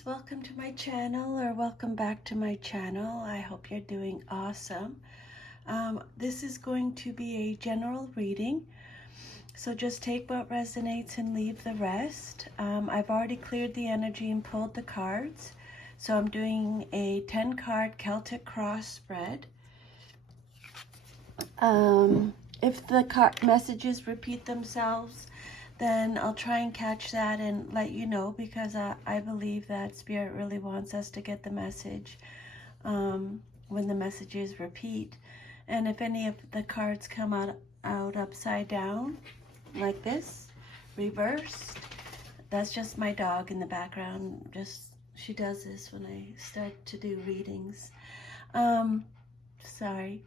Aries, welcome to my channel, or welcome back to my channel. I hope you're doing awesome. This is going to be a general reading, so just take what resonates and leave the rest. I've already cleared the energy and pulled the cards, so I'm doing a 10 card Celtic cross spread. If the messages repeat themselves, then I'll try and catch that and let you know, because I believe that Spirit really wants us to get the message when the messages repeat. And if any of the cards come out upside down like this, reversed, that's just my dog in the background. She does this when I start to do readings. Sorry.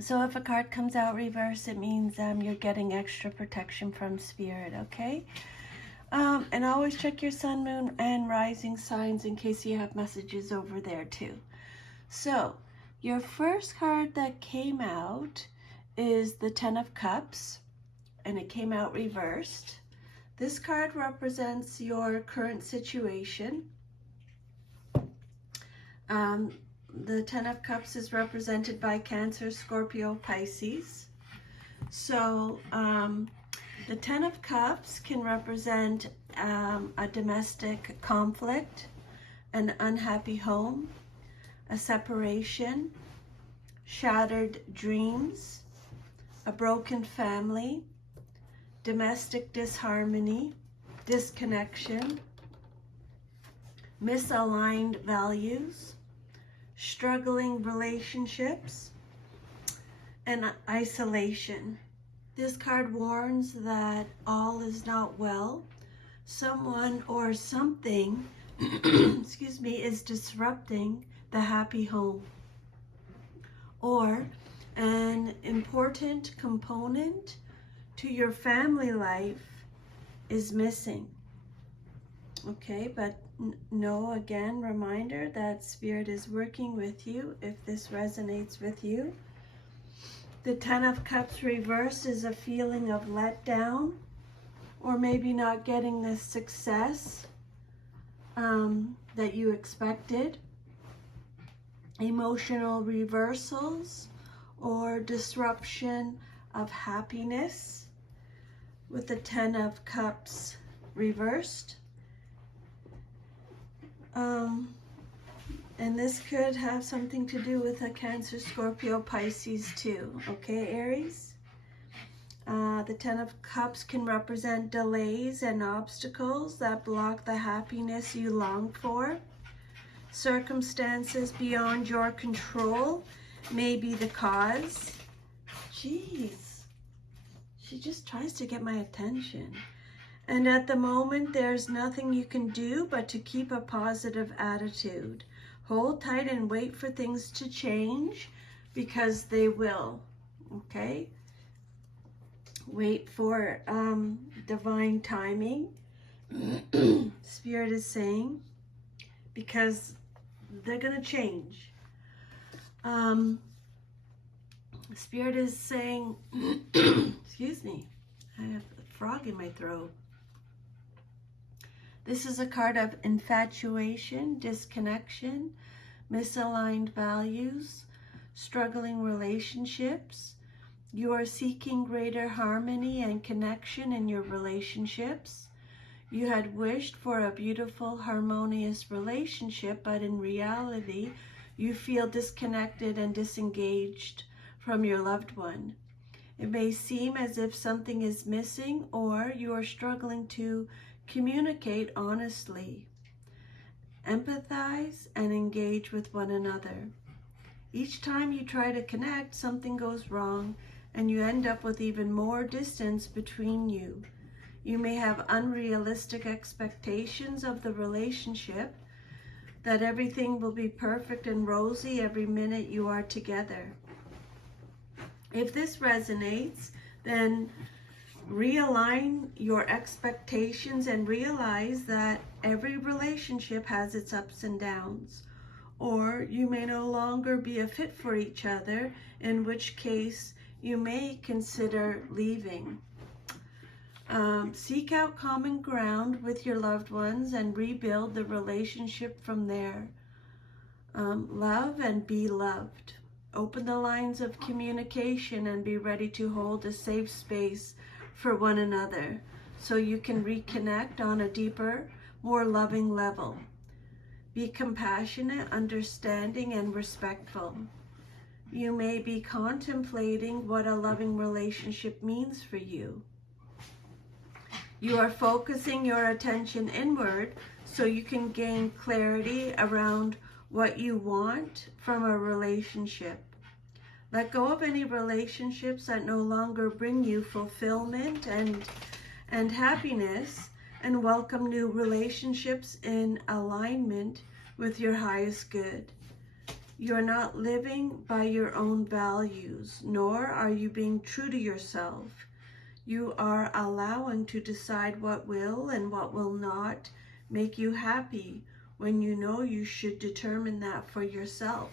So if a card comes out reverse, it means you're getting extra protection from Spirit, okay? And always check your sun, moon, and rising signs in case you have messages over there too. So your first card that came out is the 10 of Cups, and it came out reversed. This card represents your current situation. The 10 of Cups is represented by Cancer, Scorpio, Pisces. So the 10 of Cups can represent a domestic conflict, an unhappy home, a separation, shattered dreams, a broken family, domestic disharmony, disconnection, misaligned values, struggling relationships, and isolation. This card warns that all is not well. Someone or something excuse me, is disrupting the happy home, or an important component to your family life is missing. Okay, but no, again, reminder that Spirit is working with you if this resonates with you. The 10 of Cups reversed is a feeling of letdown, or maybe not getting the success that you expected. Emotional reversals or disruption of happiness with the 10 of Cups reversed. And this could have something to do with a Cancer, Scorpio, Pisces too. Okay, Aries? The 10 of Cups can represent delays and obstacles that block the happiness you long for. Circumstances beyond your control may be the cause. Jeez. She just tries to get my attention. And at the moment, there's nothing you can do but to keep a positive attitude. Hold tight and wait for things to change, because they will, okay? Wait for divine timing, Spirit is saying, because they're going to change. Spirit is saying, excuse me, I have a frog in my throat. This is a card of infatuation, disconnection, misaligned values, struggling relationships. You are seeking greater harmony and connection in your relationships. You had wished for a beautiful, harmonious relationship, but in reality, you feel disconnected and disengaged from your loved one. It may seem as if something is missing, or you are struggling to communicate honestly, empathize, and engage with one another. Each time you try to connect, something goes wrong, and you end up with even more distance between you. You may have unrealistic expectations of the relationship, that everything will be perfect and rosy every minute you are together. If this resonates, then realign your expectations and realize that every relationship has its ups and downs. Or you may no longer be a fit for each other, in which case you may consider leaving. Seek out common ground with your loved ones and rebuild the relationship from there. Love and be loved. Open the lines of communication and be ready to hold a safe space for one another so you can reconnect on a deeper, more loving level. Be compassionate, understanding, and respectful. You may be contemplating what a loving relationship means for you. You are focusing your attention inward so you can gain clarity around what you want from a relationship. Let go of any relationships that no longer bring you fulfillment and happiness, and welcome new relationships in alignment with your highest good. You are not living by your own values, nor are you being true to yourself. You are allowing to decide what will and what will not make you happy when you know you should determine that for yourself.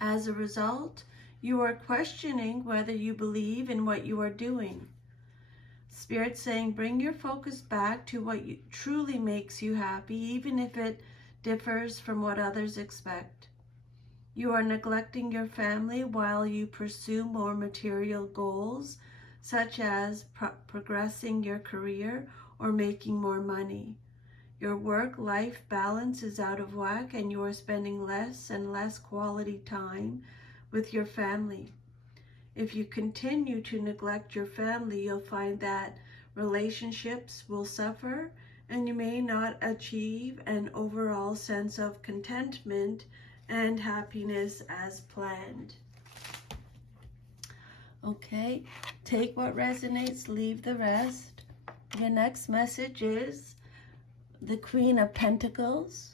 As a result, you are questioning whether you believe in what you are doing. Spirit saying, bring your focus back to what truly makes you happy, even if it differs from what others expect. You are neglecting your family while you pursue more material goals, such as progressing your career or making more money. Your work-life balance is out of whack and you are spending less and less quality time with your family. If you continue to neglect your family, you'll find that relationships will suffer and you may not achieve an overall sense of contentment and happiness as planned. Okay, take what resonates, leave the rest. Your next message is the Queen of Pentacles,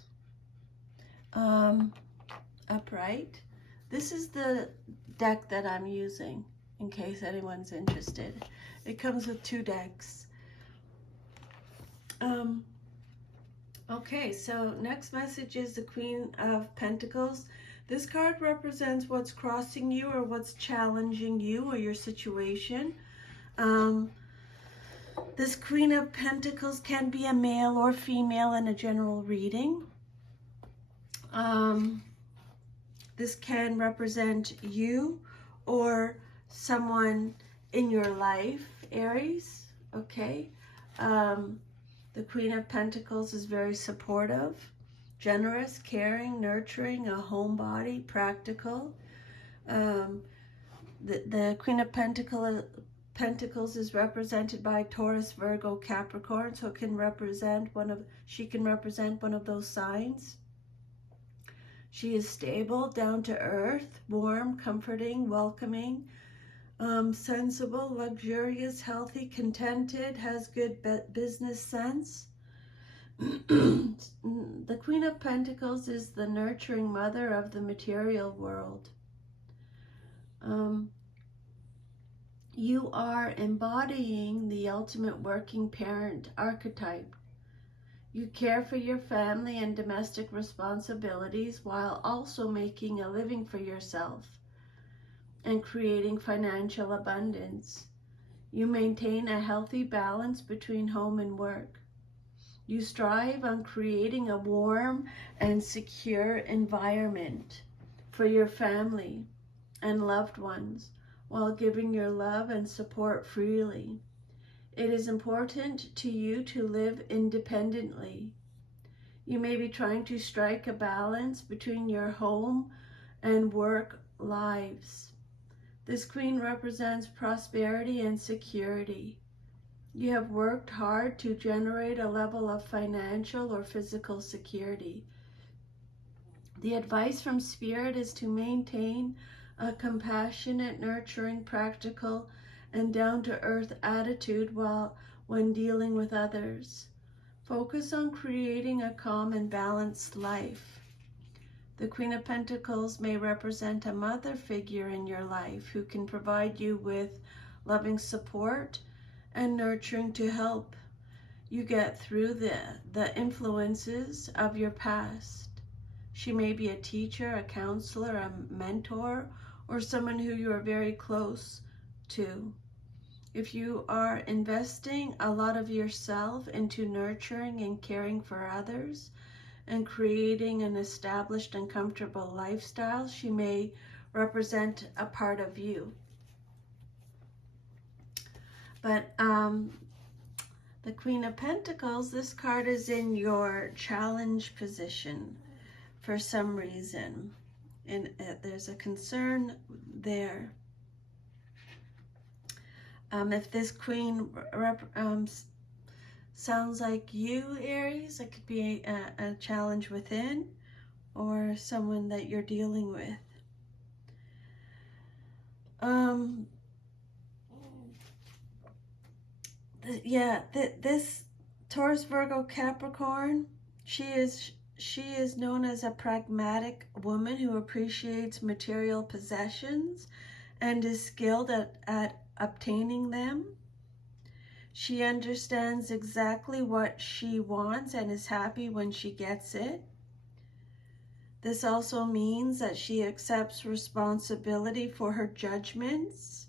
upright. This is the deck that I'm using, in case anyone's interested. It comes with 2 decks. Okay, so next message is the Queen of Pentacles. This card represents what's crossing you or what's challenging you or your situation. This Queen of Pentacles can be a male or female in a general reading. This can represent you or someone in your life, Aries, okay? The Queen of Pentacles is very supportive, generous, caring, nurturing, a homebody, practical. The Queen of Pentacles is represented by Taurus, Virgo, Capricorn, so it can represent she can represent one of those signs. She is stable, down to earth, warm, comforting, welcoming, sensible, luxurious, healthy, contented, has good business sense. The Queen of Pentacles is the nurturing mother of the material world. You are embodying the ultimate working parent archetype. You care for your family and domestic responsibilities while also making a living for yourself and creating financial abundance. You maintain a healthy balance between home and work. You strive on creating a warm and secure environment for your family and loved ones while giving your love and support freely. It is important to you to live independently. You may be trying to strike a balance between your home and work lives. This Queen represents prosperity and security. You have worked hard to generate a level of financial or physical security. The advice from Spirit is to maintain a compassionate, nurturing, practical, and down-to-earth attitude when dealing with others. Focus on creating a calm and balanced life. The Queen of Pentacles may represent a mother figure in your life who can provide you with loving support and nurturing to help you get through the influences of your past. She may be a teacher, a counselor, a mentor, or someone who you are very close to. If you are investing a lot of yourself into nurturing and caring for others and creating an established and comfortable lifestyle, she may represent a part of you. But the Queen of Pentacles, this card is in your challenge position for some reason. And there's a concern there. If this queen sounds like you, Aries, it could be a challenge within or someone that you're dealing with. This Taurus, Virgo, Capricorn, she is known as a pragmatic woman who appreciates material possessions and is skilled at obtaining them. She understands exactly what she wants and is happy when she gets it. This also means that she accepts responsibility for her judgments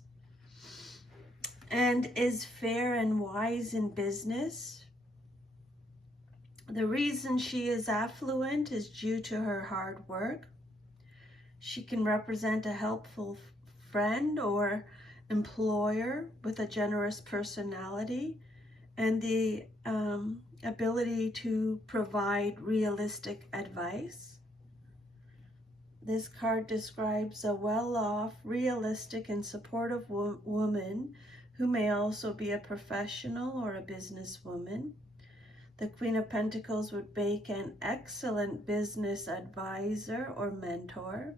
and is fair and wise in business. The reason she is affluent is due to her hard work. She can represent a helpful friend or employer with a generous personality and the ability to provide realistic advice. This card describes a well-off, realistic, and supportive woman who may also be a professional or a businesswoman. The Queen of Pentacles would make an excellent business advisor or mentor.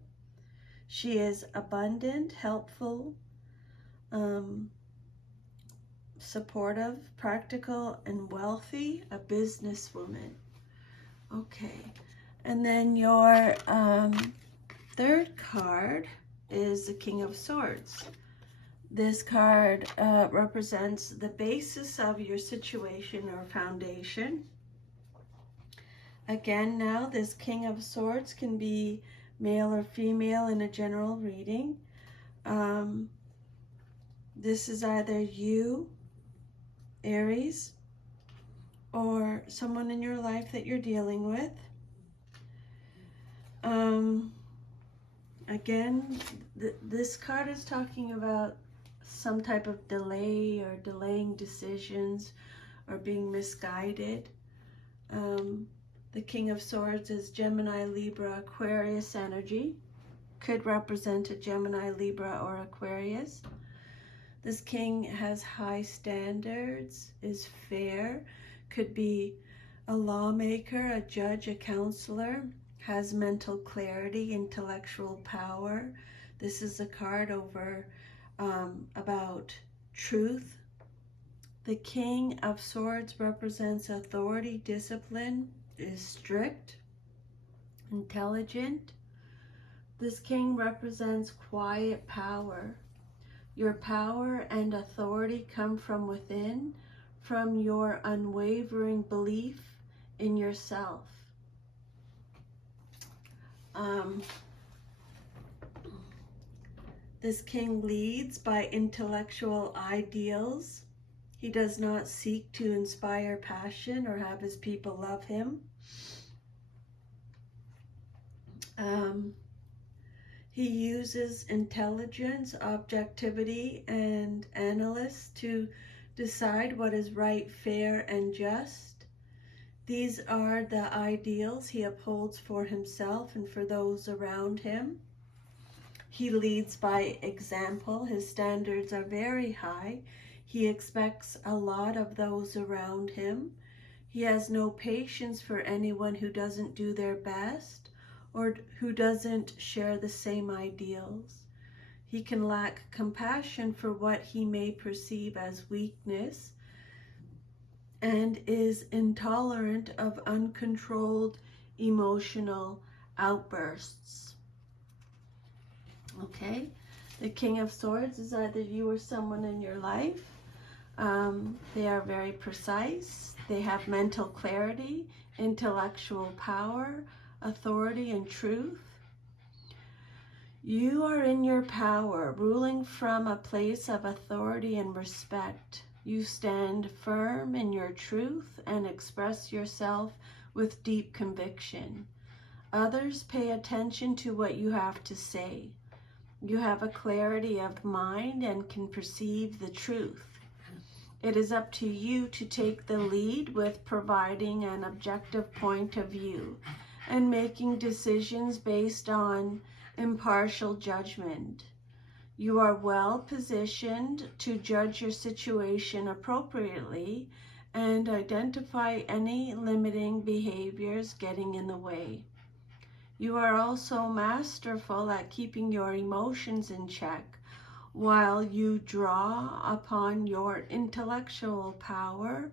She is abundant, helpful, supportive, practical, and wealthy, a businesswoman. Okay, and then your third card is the King of Swords. This card represents the basis of your situation or foundation. Again, now this King of Swords can be male or female in a general reading. This is either you, Aries, or someone in your life that you're dealing with. Again, this card is talking about some type of delay or delaying decisions or being misguided. The King of Swords is Gemini, Libra, Aquarius energy. Could represent a Gemini, Libra, or Aquarius. This king has high standards, is fair, could be a lawmaker, a judge, a counselor, has mental clarity, intellectual power. This is a card over about truth. The King of Swords represents authority, discipline, is strict, intelligent. This king represents quiet power. Your power and authority come from within, from your unwavering belief in yourself. This king leads by intellectual ideals. He does not seek to inspire passion or have his people love him. He uses intelligence, objectivity, and analysis to decide what is right, fair, and just. These are the ideals he upholds for himself and for those around him. He leads by example. His standards are very high. He expects a lot of those around him. He has no patience for anyone who doesn't do their best or who doesn't share the same ideals. He can lack compassion for what he may perceive as weakness and is intolerant of uncontrolled emotional outbursts. Okay, the King of Swords is either you or someone in your life. They are very precise. They have mental clarity, intellectual power, authority, and truth. You are in your power, ruling from a place of authority and respect. You stand firm in your truth and express yourself with deep conviction. Others pay attention to what you have to say. You have a clarity of mind and can perceive the truth. It is up to you to take the lead with providing an objective point of view and making decisions based on impartial judgment. You are well positioned to judge your situation appropriately and identify any limiting behaviors getting in the way. You are also masterful at keeping your emotions in check while you draw upon your intellectual power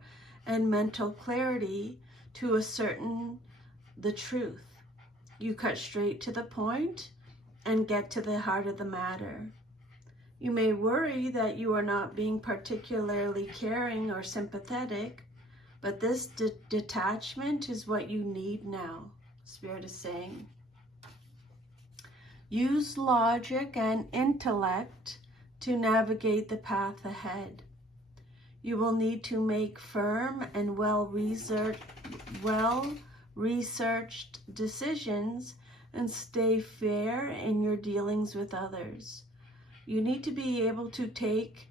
and mental clarity to ascertain the truth. You cut straight to the point and get to the heart of the matter. You may worry that you are not being particularly caring or sympathetic, but this detachment is what you need now, Spirit is saying. Use logic and intellect to navigate the path ahead. You will need to make firm and well-researched decisions and stay fair in your dealings with others. You need to be able to take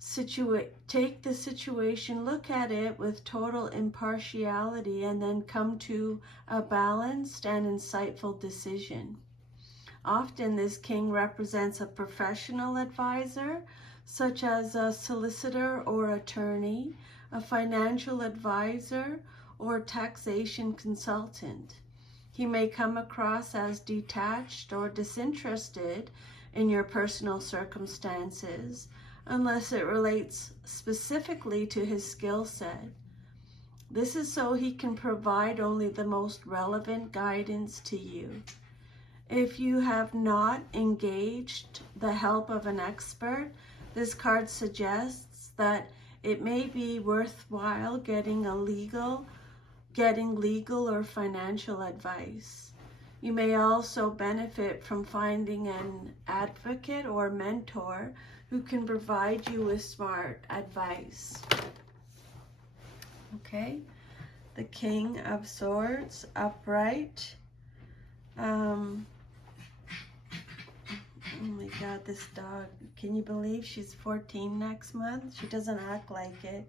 the situation, look at it with total impartiality, and then come to a balanced and insightful decision. Often this king represents a professional advisor, such as a solicitor or attorney, a financial advisor, or taxation consultant. He may come across as detached or disinterested in your personal circumstances, unless it relates specifically to his skill set. This is so he can provide only the most relevant guidance to you. If you have not engaged the help of an expert, this card suggests that it may be worthwhile getting legal or financial advice. You may also benefit from finding an advocate or mentor who can provide you with smart advice. Okay, the King of Swords, upright. Oh my God, this dog. Can you believe she's 14 next month? She doesn't act like it.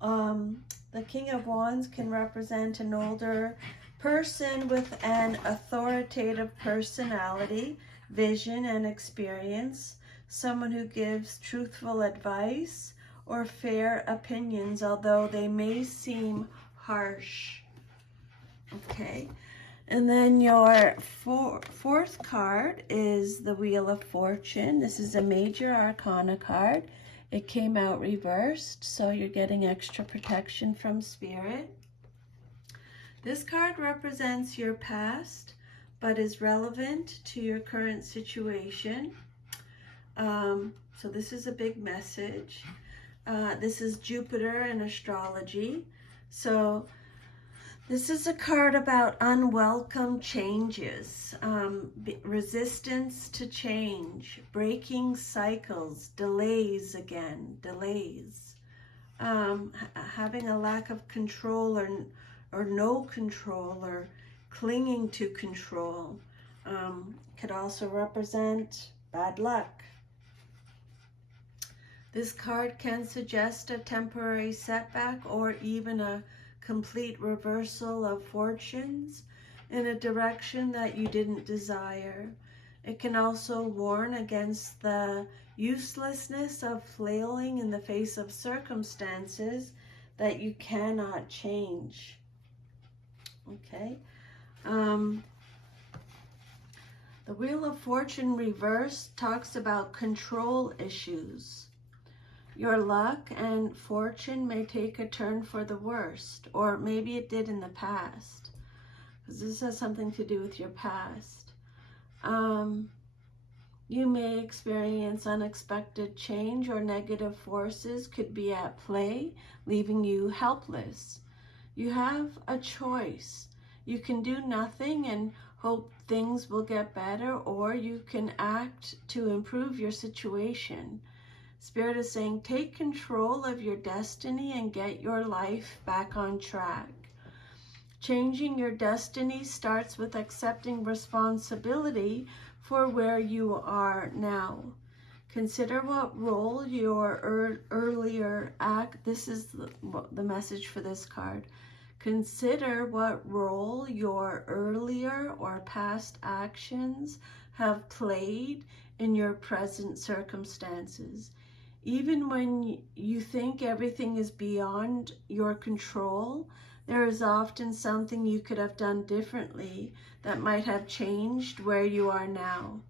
The King of Wands can represent an older person with an authoritative personality, vision, and experience. Someone who gives truthful advice or fair opinions, although they may seem harsh. Okay. And then your fourth card is the Wheel of Fortune. This is a major arcana card. It came out reversed, so you're getting extra protection from Spirit. This card represents your past, but is relevant to your current situation. So this is a big message. This is Jupiter in astrology. So this is a card about unwelcome changes, resistance to change, breaking cycles, delays, having a lack of control or no control, or clinging to control. Could also represent bad luck. This card can suggest a temporary setback or even a complete reversal of fortunes in a direction that you didn't desire. It can also warn against the uselessness of flailing in the face of circumstances that you cannot change. Okay. The Wheel of Fortune reversed talks about control issues. Your luck and fortune may take a turn for the worst, or maybe it did in the past, because this has something to do with your past. You may experience unexpected change, or negative forces could be at play, leaving you helpless. You have a choice. You can do nothing and hope things will get better, or you can act to improve your situation. Spirit is saying, take control of your destiny and get your life back on track. Changing your destiny starts with accepting responsibility for where you are now. Consider what role your earlier act, this is the message for this card. Consider what role your earlier or past actions have played in your present circumstances. Even when you think everything is beyond your control, there is often something you could have done differently that might have changed where you are now.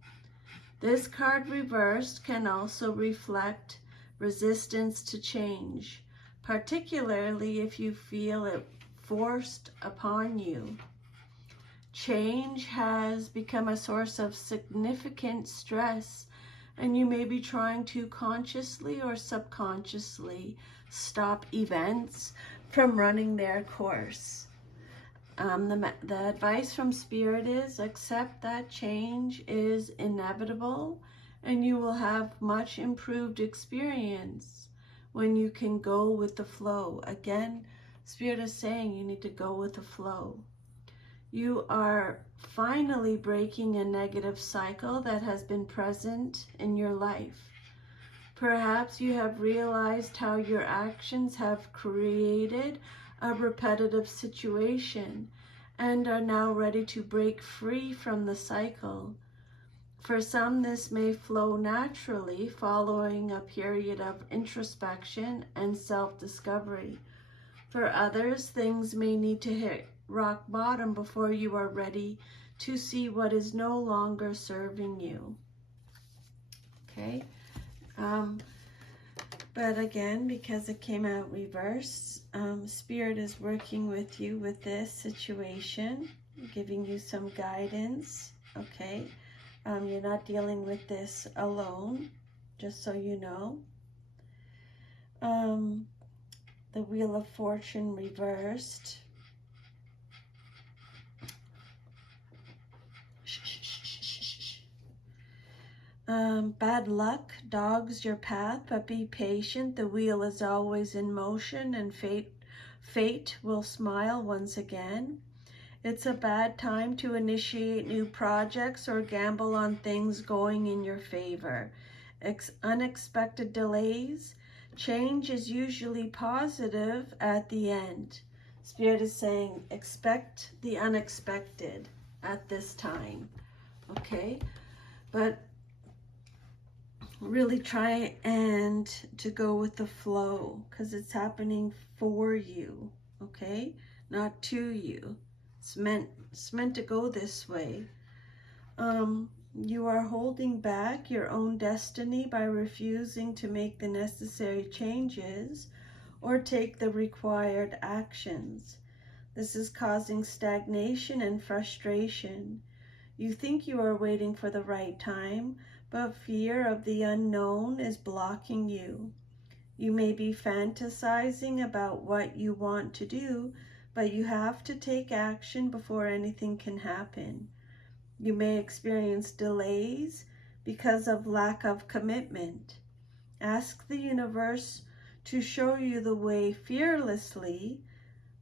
This card reversed can also reflect resistance to change, particularly if you feel it forced upon you. Change has become a source of significant stress, and you may be trying to consciously or subconsciously stop events from running their course. The advice from Spirit is accept that change is inevitable, and you will have much improved experience when you can go with the flow. Again, Spirit is saying you need to go with the flow. You are finally breaking a negative cycle that has been present in your life. Perhaps you have realized how your actions have created a repetitive situation and are now ready to break free from the cycle. For some, this may flow naturally following a period of introspection and self-discovery. For others, things may need to hit rock bottom before you are ready to see what is no longer serving you. Okay? But again, because it came out reversed, Spirit is working with you with this situation, giving you some guidance, okay? You're not dealing with this alone, just so you know. The Wheel of Fortune reversed. Bad luck dogs your path, but be patient. The wheel is always in motion, and fate will smile once again. It's a bad time to initiate new projects or gamble on things going in your favor. Unexpected delays. Change is usually positive at the end. Spirit is saying expect the unexpected at this time. Okay? But really try and to go with the flow, because it's happening for you, okay? Not to you. It's meant to go this way. You are holding back your own destiny by refusing to make the necessary changes or take the required actions. This is causing stagnation and frustration. You think you are waiting for the right time, but fear of the unknown is blocking you. You may be fantasizing about what you want to do, but you have to take action before anything can happen. You may experience delays because of lack of commitment. Ask the universe to show you the way fearlessly.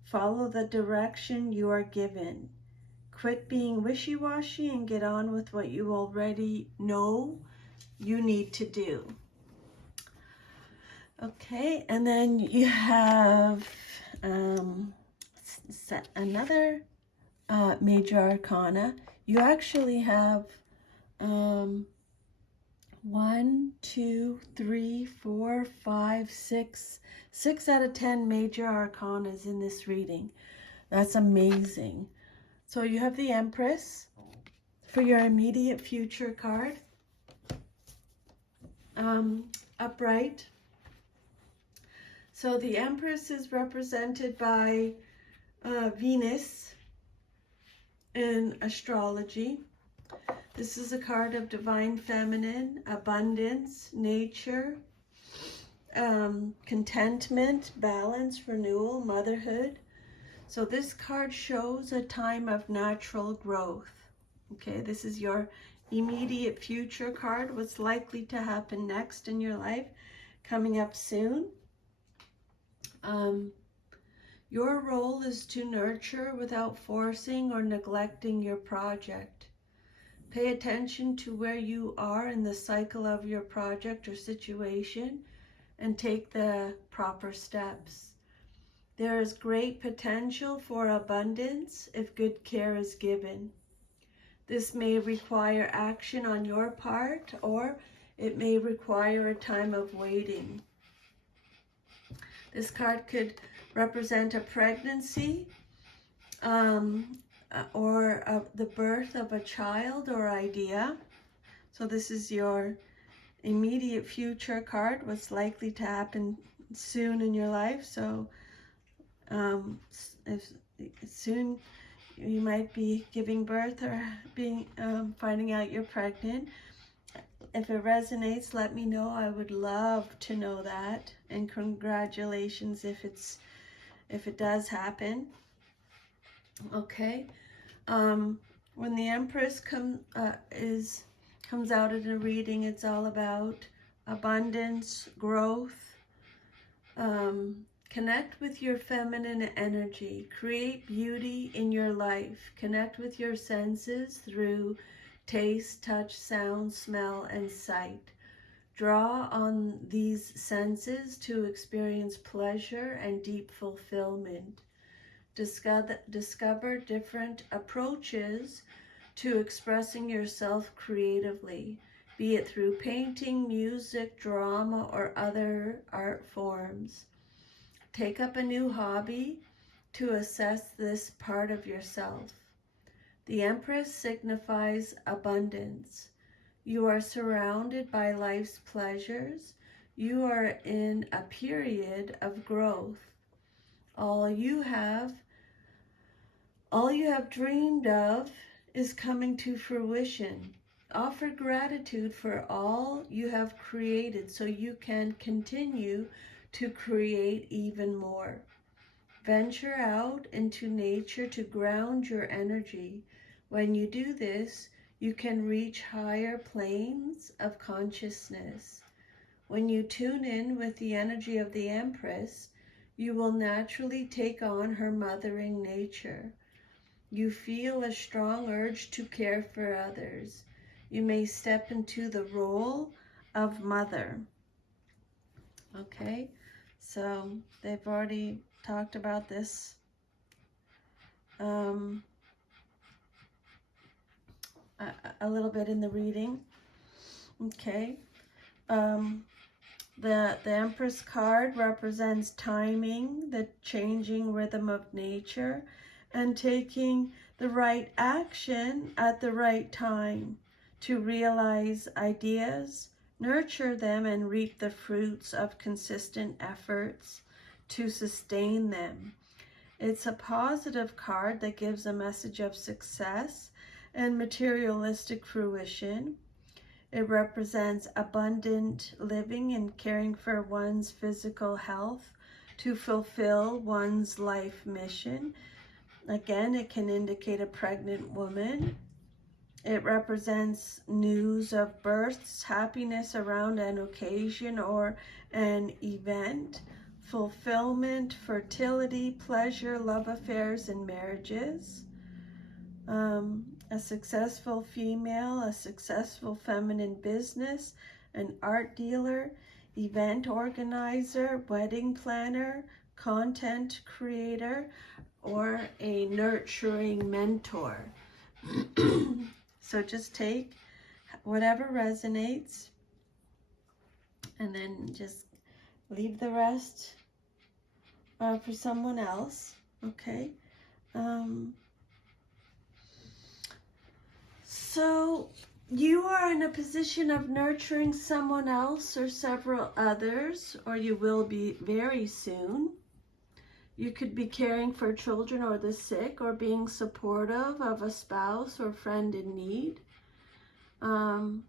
Follow the direction you are given. Quit being wishy-washy and get on with what you already know you need to do. Okay, and then you have another major arcana. You actually have 1, 2, 3, 4, 5, 6 out of 10 major arcanas in this reading. That's amazing. So you have the Empress for your immediate future card. Upright. So the Empress is represented by Venus in astrology. This is a card of divine feminine, abundance, nature, contentment, balance, renewal, motherhood. So this card shows a time of natural growth. Okay, this is your immediate future card. What's likely to happen next in your life, coming up soon. Your role is to nurture without forcing or neglecting your project. Pay attention to where you are in the cycle of your project or situation and take the proper steps. There is great potential for abundance if good care is given. This may require action on your part, or it may require a time of waiting. This card could represent a pregnancy or the birth of a child or idea. So this is your immediate future card, what's likely to happen soon in your life. So if soon you might be giving birth or being finding out you're pregnant. If it resonates, let me know. I would love to know that, and congratulations if it does happen. Okay. When the Empress comes out in a reading, it's all about abundance, growth. Connect with your feminine energy. Create beauty in your life. Connect with your senses through taste, touch, sound, smell, and sight. Draw on these senses to experience pleasure and deep fulfillment. Discover different approaches to expressing yourself creatively, be it through painting, music, drama, or other art forms. Take up a new hobby to assess this part of yourself. The Empress signifies abundance. You are surrounded by life's pleasures. You are in a period of growth. All you have dreamed of is coming to fruition. Offer gratitude for all you have created so you can continue to create even more. Venture out into nature to ground your energy. When you do this, you can reach higher planes of consciousness. When you tune in with the energy of the Empress, you will naturally take on her mothering nature. You feel a strong urge to care for others. You may step into the role of mother. Okay, so they've already talked about this a little bit in the reading. Okay, the Empress card represents timing, the changing rhythm of nature, and taking the right action at the right time to realize ideas, nurture them, and reap the fruits of consistent efforts to sustain them. It's a positive card that gives a message of success and materialistic fruition. It represents abundant living and caring for one's physical health to fulfill one's life mission. Again, it can indicate a pregnant woman. It represents news of births, happiness around an occasion or an event, fulfillment, fertility, pleasure, love affairs, and marriages. A successful female, a successful feminine business, an art dealer, event organizer, wedding planner, content creator, or a nurturing mentor. So just take whatever resonates and then just leave the rest for someone else. Okay. So you are in a position of nurturing someone else or several others, or you will be very soon. You could be caring for children or the sick, or being supportive of a spouse or friend in need.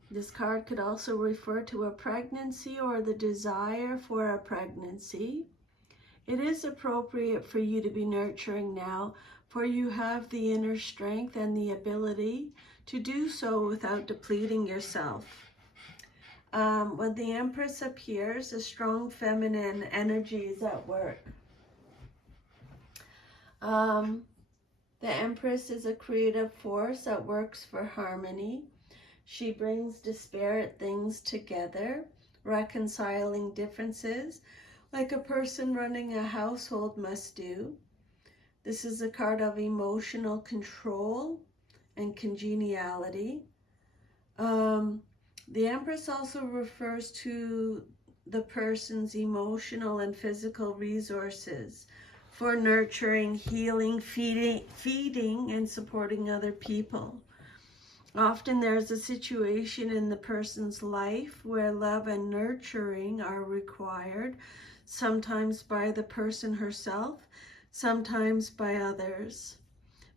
This card could also refer to a pregnancy or the desire for a pregnancy. It is appropriate for you to be nurturing now, for you have the inner strength and the ability to do so without depleting yourself. When the Empress appears, a strong feminine energy is at work. The Empress is a creative force that works for harmony. She brings disparate things together, reconciling differences, like a person running a household must do. This is a card of emotional control and congeniality. The Empress also refers to the person's emotional and physical resources for nurturing, healing, feeding, and supporting other people. Often there's a situation in the person's life where love and nurturing are required, sometimes by the person herself, sometimes by others.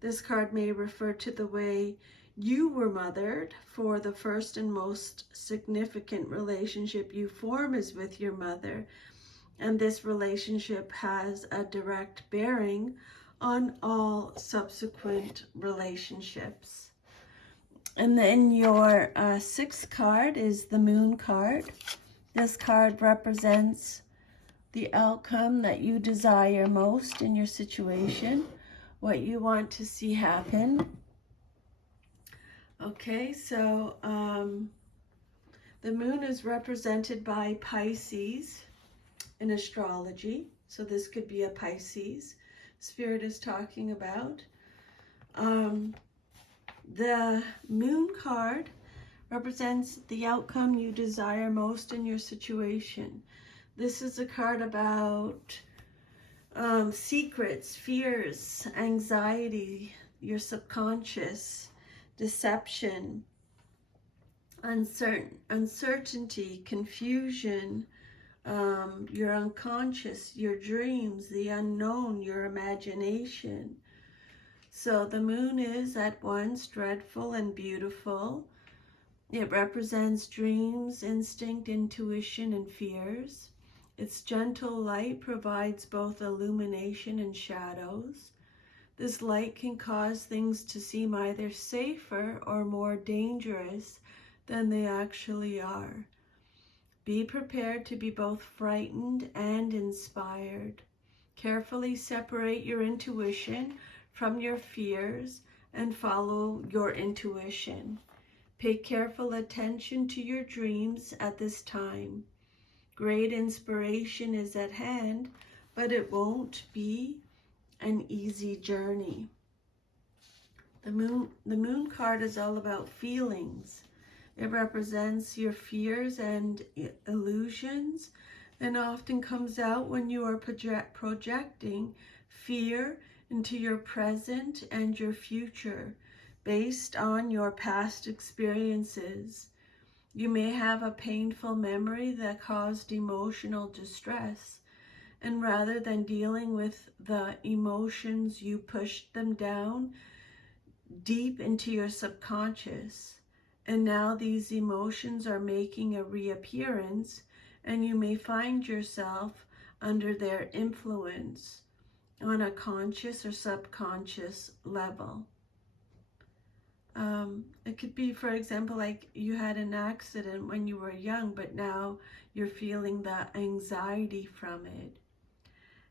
This card may refer to the way you were mothered, for the first and most significant relationship you form is with your mother, and this relationship has a direct bearing on all subsequent relationships. And then your sixth card is the Moon card. This card represents the outcome that you desire most in your situation, what you want to see happen. Okay, so the Moon is represented by Pisces in astrology. So this could be a Pisces Spirit is talking about. The Moon card represents the outcome you desire most in your situation. This is a card about secrets, fears, anxiety, your subconscious, deception, uncertainty, confusion, your unconscious, your dreams, the unknown, your imagination. So the Moon is at once dreadful and beautiful. It represents dreams, instinct, intuition, and fears. Its gentle light provides both illumination and shadows. This light can cause things to seem either safer or more dangerous than they actually are. Be prepared to be both frightened and inspired. Carefully separate your intuition from your fears and follow your intuition. Pay careful attention to your dreams at this time. Great inspiration is at hand, but it won't be an easy journey. The moon card is all about feelings. It represents your fears and illusions, and often comes out when you are projecting fear into your present and your future based on your past experiences. You may have a painful memory that caused emotional distress, and rather than dealing with the emotions, you pushed them down deep into your subconscious. And now these emotions are making a reappearance, and you may find yourself under their influence on a conscious or subconscious level. It could be, for example, like you had an accident when you were young, but now you're feeling the anxiety from it.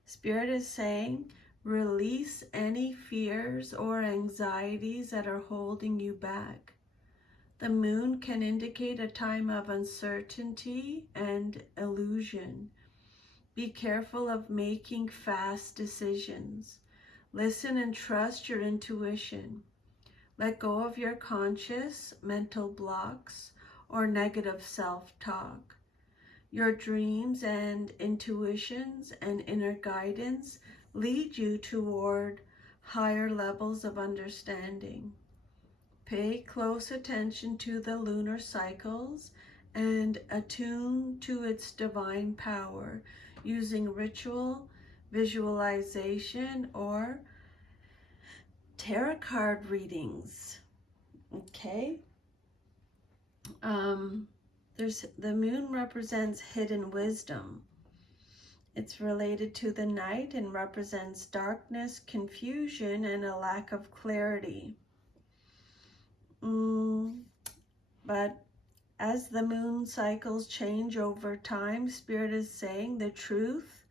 Spirit is saying, release any fears or anxieties that are holding you back. The Moon can indicate a time of uncertainty and illusion. Be careful of making fast decisions. Listen and trust your intuition. Let go of your conscious mental blocks or negative self-talk. Your dreams and intuitions and inner guidance lead you toward higher levels of understanding. Pay close attention to the lunar cycles and attune to its divine power using ritual, visualization, or tarot card readings. Okay. The Moon represents hidden wisdom. It's related to the night and represents darkness, confusion, and a lack of clarity. But as the moon cycles change over time, Spirit is saying the truth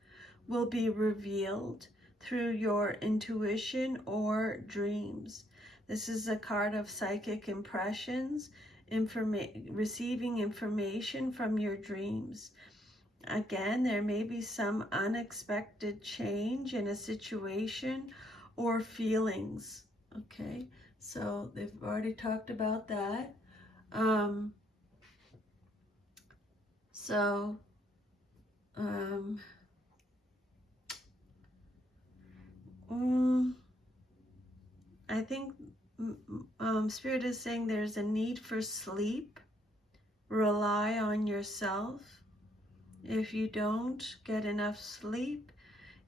will be revealed through your intuition or dreams. This is a card of psychic impressions, receiving information from your dreams. Again, there may be some unexpected change in a situation or feelings. Okay, so they've already talked about that. Um, so, um, I think Spirit is saying there's a need for sleep. Rely on yourself. If you don't get enough sleep,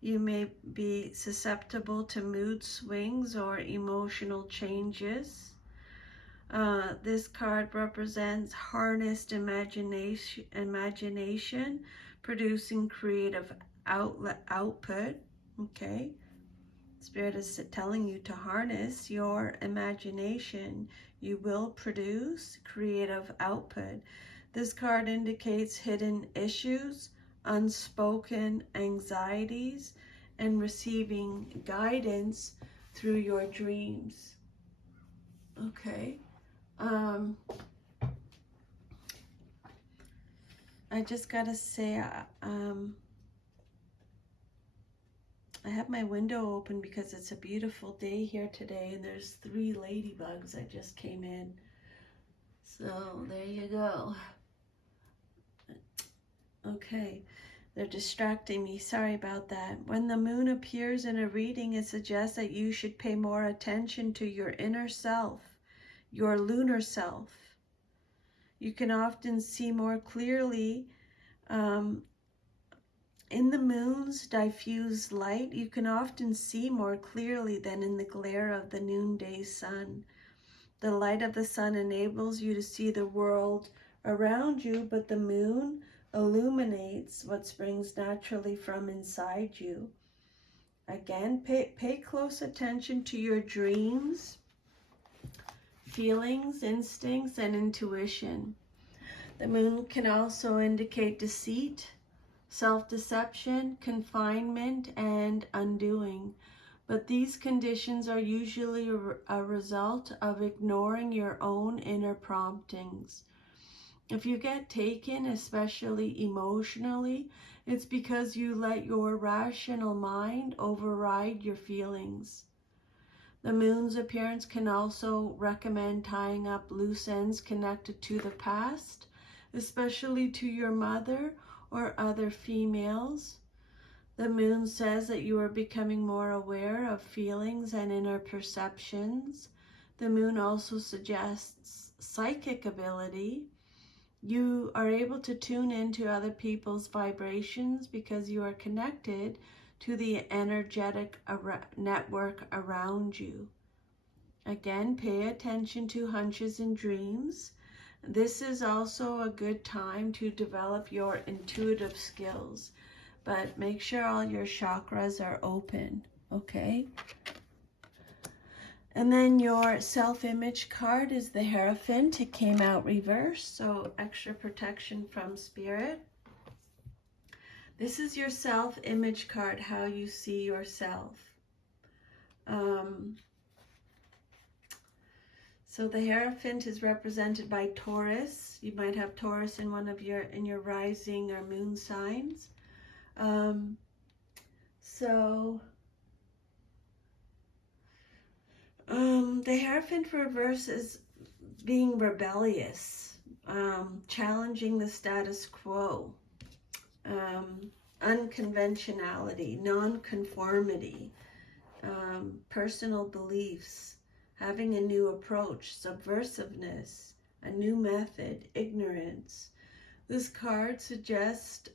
you may be susceptible to mood swings or emotional changes. This card represents harnessed imagination, producing creative output. Okay. Spirit is telling you to harness your imagination. You will produce creative output. This card indicates hidden issues, unspoken anxieties, and receiving guidance through your dreams. Okay. I just gotta say, I have my window open because it's a beautiful day here today, and there's 3 ladybugs that just came in. So there you go. Okay, they're distracting me. Sorry about that. When the moon appears in a reading, it suggests that you should pay more attention to your inner self, your lunar self. You can often see more clearly in the moon's diffused light. You can often see more clearly than in the glare of the noonday sun. The light of the sun enables you to see the world around you, but the moon illuminates what springs naturally from inside you. Again, pay close attention to your dreams, feelings, instincts, and intuition. The moon can also indicate deceit, self-deception, confinement, and undoing. But these conditions are usually a result of ignoring your own inner promptings. If you get taken, especially emotionally, it's because you let your rational mind override your feelings. The moon's appearance can also recommend tying up loose ends connected to the past, especially to your mother or other females. The moon says that you are becoming more aware of feelings and inner perceptions. The moon also suggests psychic ability. You are able to tune into other people's vibrations because you are connected to the energetic network around you. Again, pay attention to hunches and dreams. This is also a good time to develop your intuitive skills, but make sure all your chakras are open, okay? And then your self-image card is the Hierophant. It came out reversed, so extra protection from Spirit. This is your self-image card, how you see yourself. So the Hierophant is represented by Taurus. You might have Taurus in one of your rising or moon signs. The Hierophant reverse is being rebellious, challenging the status quo, unconventionality, non-conformity, personal beliefs, having a new approach, subversiveness, a new method, ignorance. This card suggests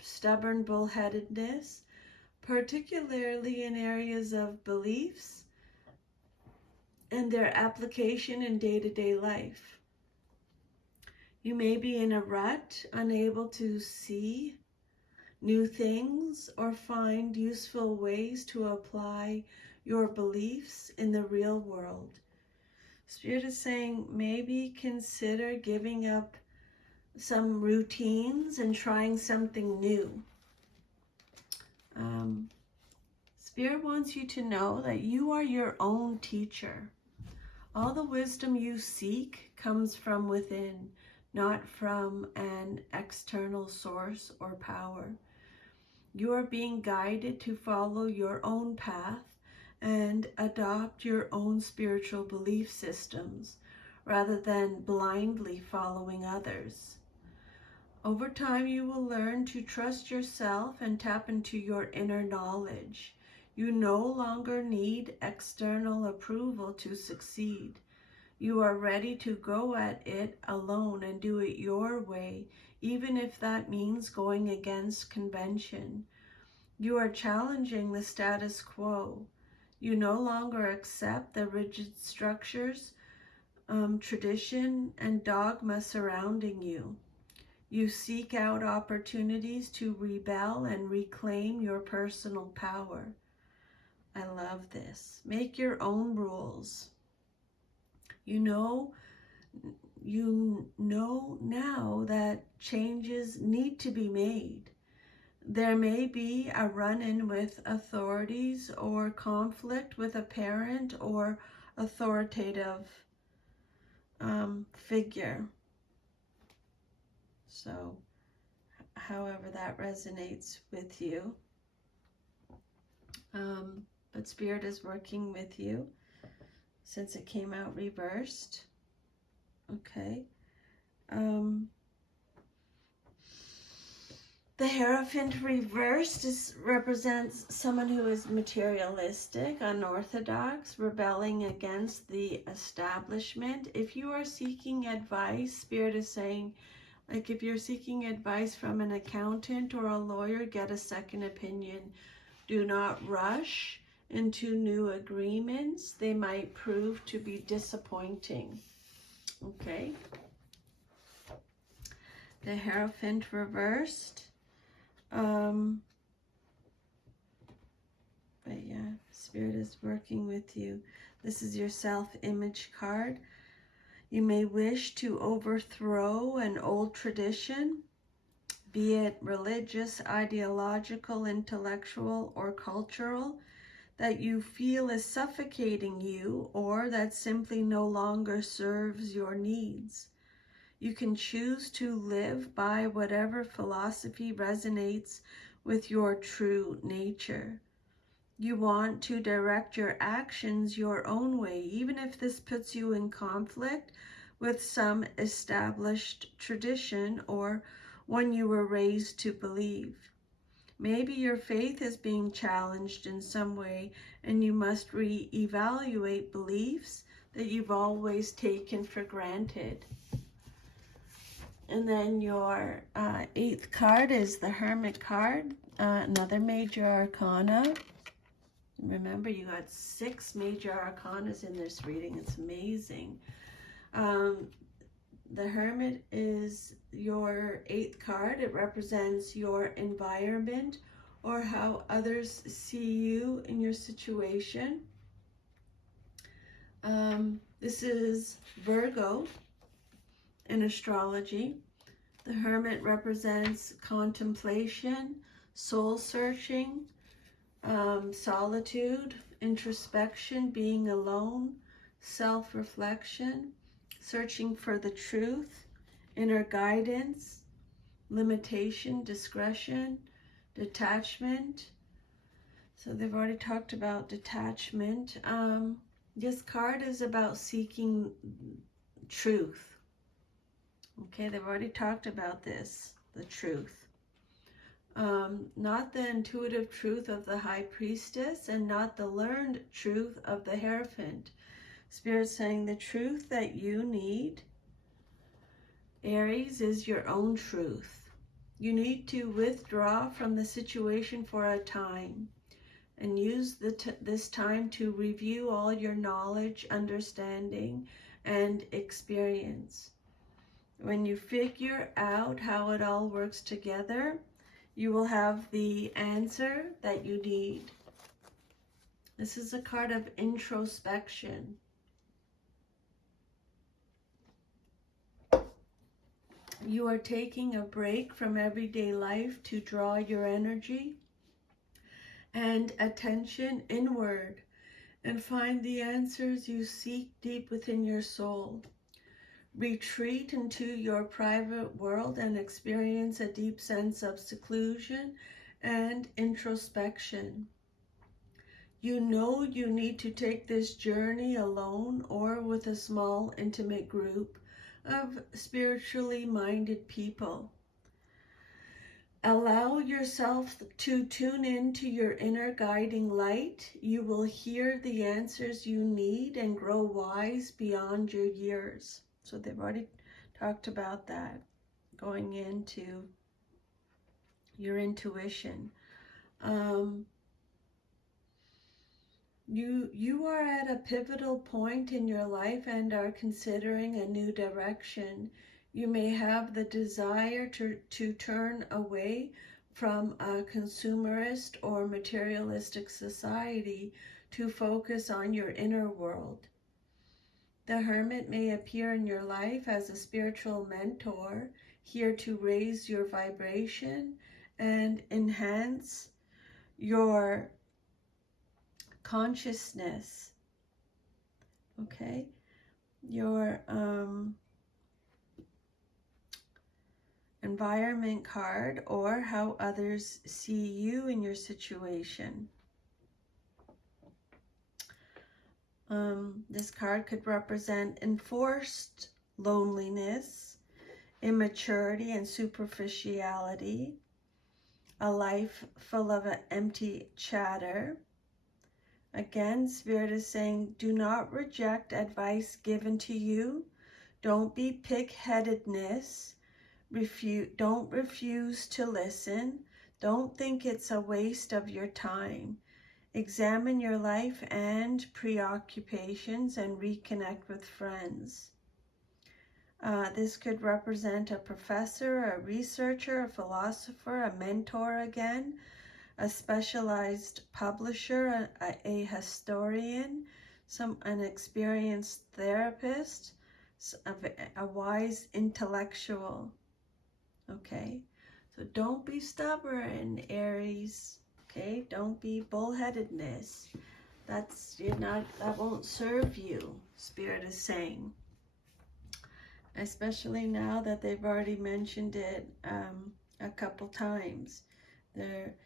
stubborn bullheadedness, particularly in areas of beliefs and their application in day-to-day life. You may be in a rut, unable to see new things or find useful ways to apply your beliefs in the real world. Spirit is saying maybe consider giving up some routines and trying something new. Spirit wants you to know that you are your own teacher. All the wisdom you seek comes from within, not from an external source or power. You are being guided to follow your own path and adopt your own spiritual belief systems rather than blindly following others. Over time, you will learn to trust yourself and tap into your inner knowledge. You no longer need external approval to succeed. You are ready to go at it alone and do it your way, even if that means going against convention. You are challenging the status quo. You no longer accept the rigid structures, tradition, and dogma surrounding you. You seek out opportunities to rebel and reclaim your personal power. I love this. Make your own rules. You know now that changes need to be made. There may be a run-in with authorities or conflict with a parent or authoritative figure. So, however that resonates with you. But Spirit is working with you since it came out reversed. Okay. The Hierophant reversed represents someone who is materialistic, unorthodox, rebelling against the establishment. If you are seeking advice, Spirit is saying, like if you're seeking advice from an accountant or a lawyer, get a second opinion. Do not rush into new agreements. They might prove to be disappointing. Okay. The Hierophant reversed. But yeah, Spirit is working with you. This is your self-image card. You may wish to overthrow an old tradition, be it religious, ideological, intellectual, or cultural, that you feel is suffocating you or that simply no longer serves your needs. You can choose to live by whatever philosophy resonates with your true nature. You want to direct your actions your own way, even if this puts you in conflict with some established tradition or one you were raised to believe. Maybe your faith is being challenged in some way and you must reevaluate beliefs that you've always taken for granted. And then your 8th card is the Hermit card, another major arcana. Remember, you got 6 major arcanas in this reading. It's amazing. The Hermit is your 8th card. It represents your environment or how others see you in your situation. This is Virgo in astrology. The Hermit represents contemplation, soul searching, solitude, introspection, being alone, self-reflection, searching for the truth, inner guidance, limitation, discretion, detachment. So they've already talked about detachment. This card is about seeking truth. Okay, they've already talked about this, the truth. Not the intuitive truth of the High Priestess and not the learned truth of the Hierophant. Spirit saying the truth that you need, Aries, is your own truth. You need to withdraw from the situation for a time and use this time to review all your knowledge, understanding, and experience. When you figure out how it all works together, you will have the answer that you need. This is a card of introspection. You are taking a break from everyday life to draw your energy and attention inward and find the answers you seek deep within your soul. Retreat into your private world and experience a deep sense of seclusion and introspection. You know you need to take this journey alone or with a small, intimate group of spiritually minded people. Allow yourself to tune into your inner guiding light. You will hear the answers you need and grow wise beyond your years. So they've already talked about that, going into your intuition. You are at a pivotal point in your life and are considering a new direction. You may have the desire to turn away from a consumerist or materialistic society to focus on your inner world. The Hermit may appear in your life as a spiritual mentor, here to raise your vibration and enhance your consciousness. Okay, your environment card, or how others see you in your situation. This card could represent enforced loneliness, immaturity and superficiality, a life full of empty chatter. Again, Spirit is saying, do not reject advice given to you. Don't be pig-headedness. Don't refuse to listen. Don't think it's a waste of your time. Examine your life and preoccupations and reconnect with friends. This could represent a professor, a researcher, a philosopher, a mentor again, a specialized publisher, a historian, an experienced therapist, a wise intellectual. Okay, so don't be stubborn, Aries. Okay, don't be bullheadedness. That won't serve you, Spirit is saying. Especially now that they've already mentioned it a couple times. They're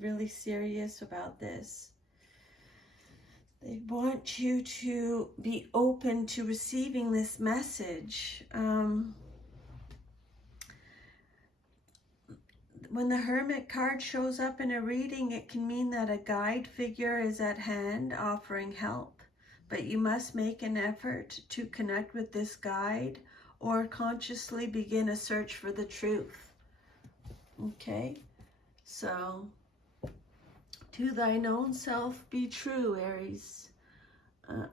really serious about this. They want you to be open to receiving this message. When the Hermit card shows up in a reading, it can mean that a guide figure is at hand offering help, but you must make an effort to connect with this guide or consciously begin a search for the truth. Okay, so to thine own self be true, Aries.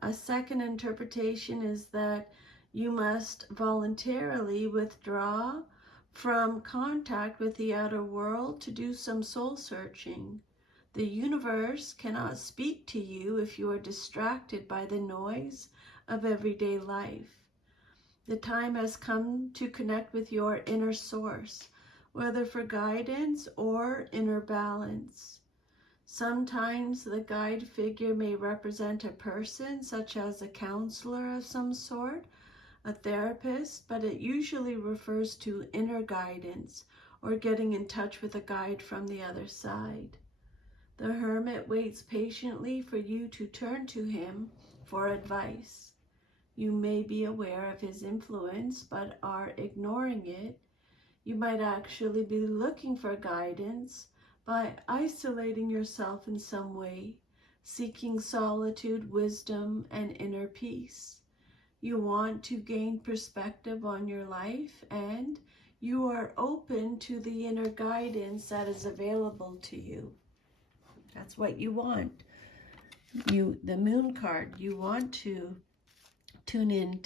A second interpretation is that you must voluntarily withdraw from contact with the outer world to do some soul searching. The universe cannot speak to you if you are distracted by the noise of everyday life. The time has come to connect with your inner source, whether for guidance or inner balance. Sometimes the guide figure may represent a person, such as a counselor of some sort, a therapist, but it usually refers to inner guidance or getting in touch with a guide from the other side. The Hermit waits patiently for you to turn to him for advice. You may be aware of his influence but are ignoring it. You might actually be looking for guidance by isolating yourself in some way, seeking solitude, wisdom, and inner peace. You want to gain perspective on your life, and you are open to the inner guidance that is available to you. That's what you want. The Moon card, you want to tune in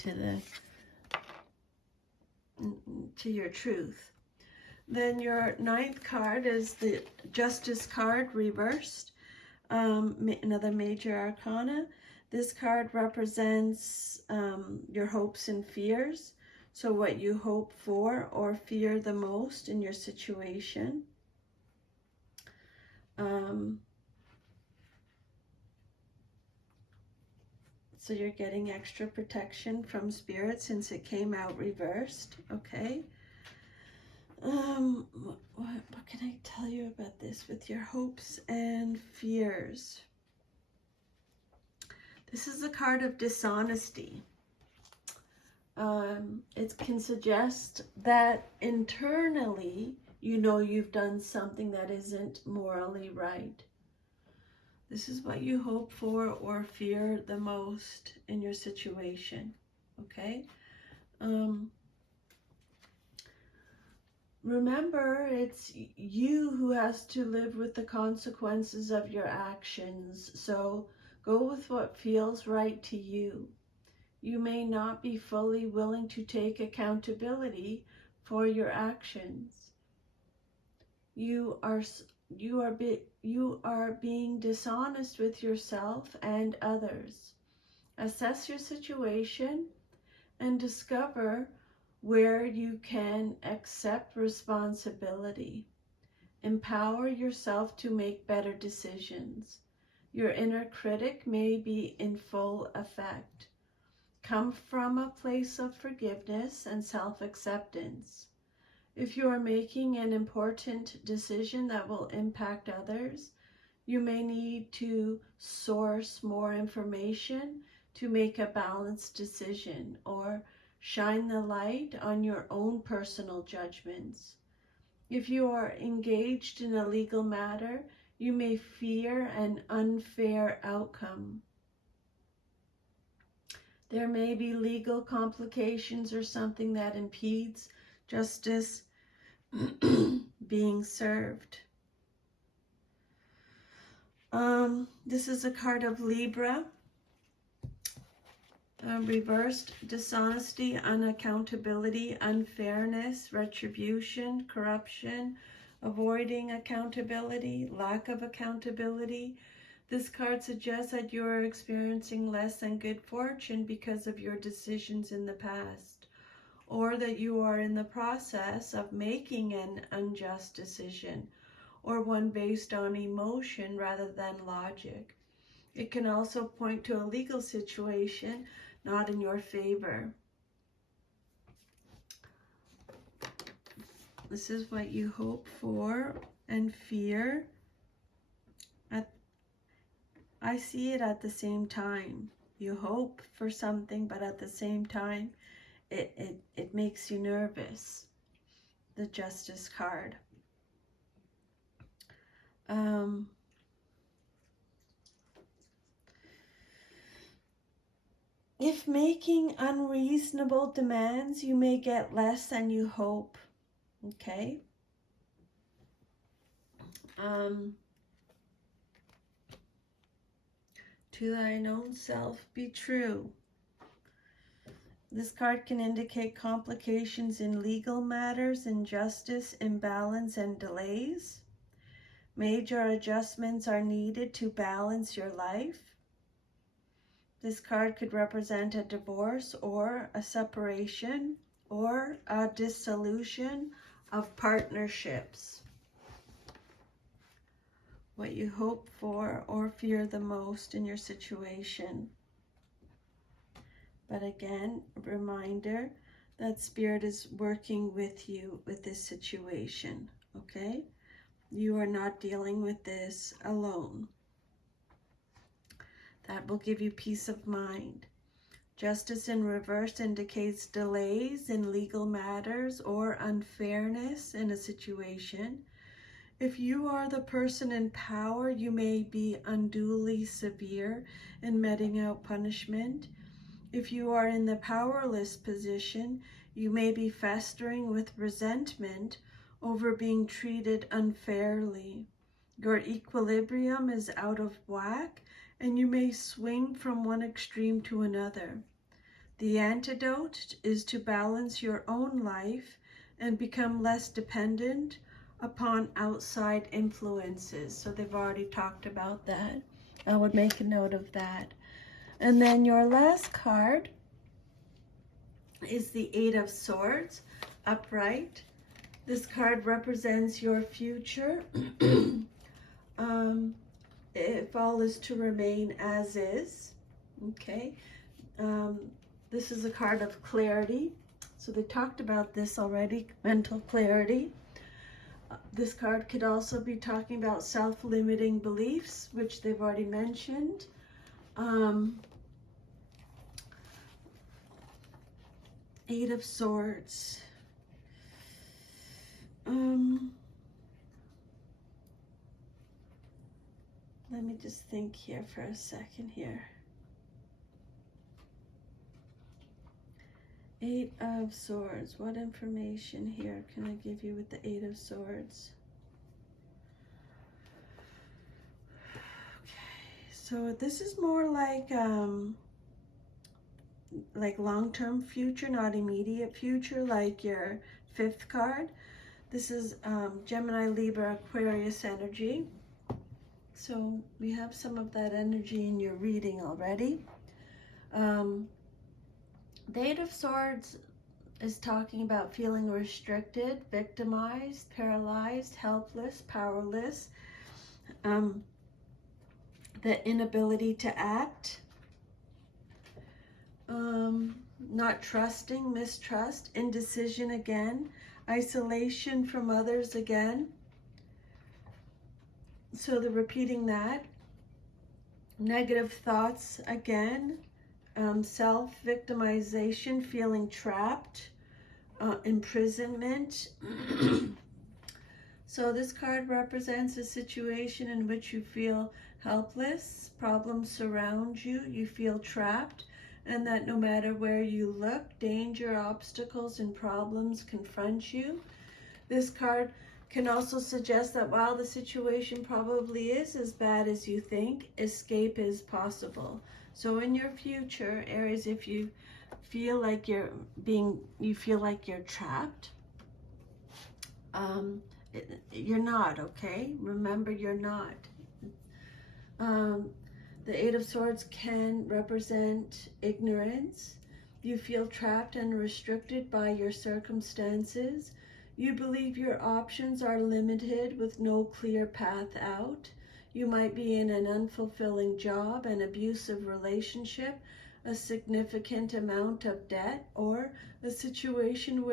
to your truth. Then your ninth card is the Justice card reversed, another major arcana. This card represents your hopes and fears. So what you hope for or fear the most in your situation. So you're getting extra protection from Spirit since it came out reversed, okay? What can I tell you about this with your hopes and fears? This is a card of dishonesty. It can suggest that internally, you know you've done something that isn't morally right. This is what you hope for or fear the most in your situation, okay? Remember, it's you who has to live with the consequences of your actions, so go with what feels right to you. You may not be fully willing to take accountability for your actions. You are being dishonest with yourself and others. Assess your situation and discover where you can accept responsibility. Empower yourself to make better decisions. Your inner critic may be in full effect. Come from a place of forgiveness and self-acceptance. If you are making an important decision that will impact others, you may need to source more information to make a balanced decision or shine the light on your own personal judgments. If you are engaged in a legal matter, you may fear an unfair outcome. There may be legal complications or something that impedes justice being served. This is a card of Libra. Reversed: dishonesty, unaccountability, unfairness, retribution, corruption, avoiding accountability, lack of accountability. This card suggests that you are experiencing less than good fortune because of your decisions in the past, or that you are in the process of making an unjust decision, or one based on emotion rather than logic. It can also point to a legal situation not in your favor. This is what you hope for and fear. I see it at the same time. You hope for something, but at the same time, it makes you nervous. The Justice card. If making unreasonable demands, you may get less than you hope. Okay? To thine own self be true. This card can indicate complications in legal matters, injustice, imbalance, and delays. Major adjustments are needed to balance your life. This card could represent a divorce or a separation or a dissolution of partnerships. What you hope for or fear the most in your situation. But again, a reminder that Spirit is working with you with this situation, okay? You are not dealing with this alone. That will give you peace of mind. Justice in reverse indicates delays in legal matters or unfairness in a situation. If you are the person in power, you may be unduly severe in meting out punishment. If you are in the powerless position, you may be festering with resentment over being treated unfairly. Your equilibrium is out of whack, and you may swing from one extreme to another. The antidote is to balance your own life and become less dependent upon outside influences. So they've already talked about that. I would make a note of that. And then your last card is the Eight of Swords, upright. This card represents your future. If all is to remain as is, okay. This is a card of clarity. So they talked about this already, mental clarity. This card could also be talking about self-limiting beliefs, which they've already mentioned. Eight of Swords. Let me just think here for a second here. Eight of Swords. What information here can I give you with the Eight of Swords? Okay, so this is more like long-term future, not immediate future, like your fifth card. This is Gemini, Libra, Aquarius energy. So we have some of that energy in your reading already. The Eight of Swords is talking about feeling restricted, victimized, paralyzed, helpless, powerless, the inability to act, not trusting, mistrust, indecision again, isolation from others again. So they're repeating that. Negative thoughts again. Self-victimization, feeling trapped, imprisonment. So this card represents a situation in which you feel helpless, problems surround you, you feel trapped, and that no matter where you look, danger, obstacles, and problems confront you. This card can also suggest that while the situation probably is as bad as you think, escape is possible. So in your future, Aries, if you feel like you're trapped, you're not, okay? Remember, you're not. The Eight of Swords can represent ignorance. You feel trapped and restricted by your circumstances. You believe your options are limited with no clear path out. You might be in an unfulfilling job, an abusive relationship, a significant amount of debt, or a situation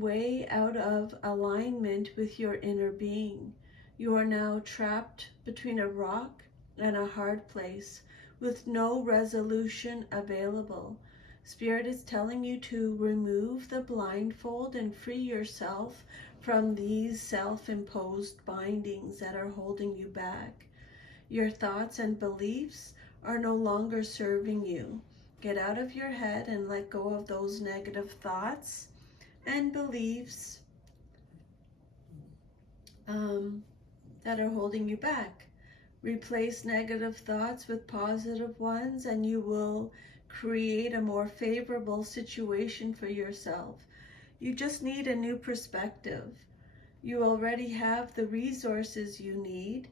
way out of alignment with your inner being. You are now trapped between a rock and a hard place with no resolution available. Spirit is telling you to remove the blindfold and free yourself from these self-imposed bindings that are holding you back. Your thoughts and beliefs are no longer serving you. Get out of your head and let go of those negative thoughts and beliefs that are holding you back. Replace negative thoughts with positive ones, and you will create a more favorable situation for yourself. You just need a new perspective. You already have the resources you need.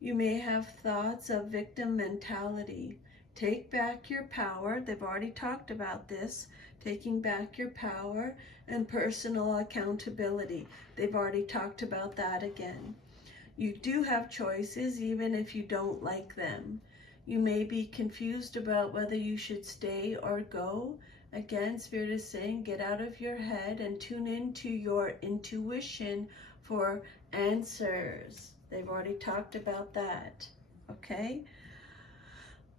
You may have thoughts of victim mentality. Take back your power. They've already talked about this. Taking back your power and personal accountability. They've already talked about that again. You do have choices even if you don't like them. You may be confused about whether you should stay or go. Again, Spirit is saying get out of your head and tune into your intuition for answers. They've already talked about that, okay?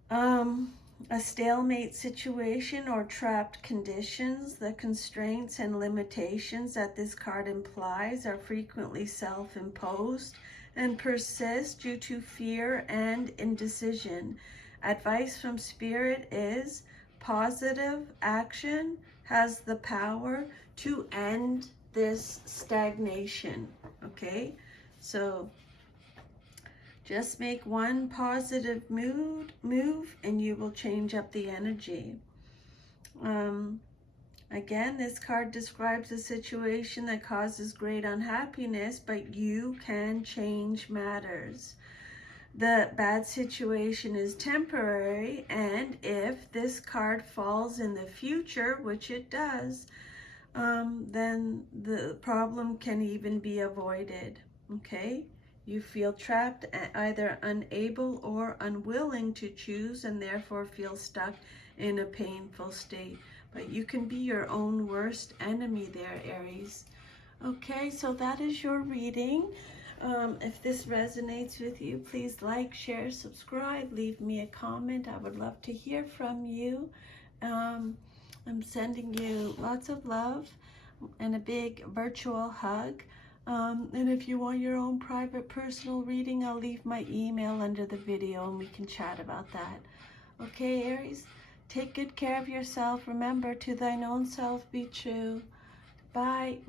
A stalemate situation or trapped conditions. The constraints and limitations that this card implies are frequently self-imposed and persist due to fear and indecision. Advice from Spirit is positive action has the power to end this stagnation, okay? So just make one positive move and you will change up the energy. Again, this card describes a situation that causes great unhappiness, but you can change matters. The bad situation is temporary, and if this card falls in the future, which it does, then the problem can even be avoided, okay? You feel trapped, either unable or unwilling to choose, and therefore feel stuck in a painful state. But you can be your own worst enemy there, Aries. Okay, so that is your reading. If this resonates with you, please like, share, subscribe, leave me a comment. I would love to hear from you. I'm sending you lots of love and a big virtual hug. And if you want your own private personal reading, I'll leave my email under the video and we can chat about that. Okay, Aries, take good care of yourself. Remember, to thine own self be true. Bye.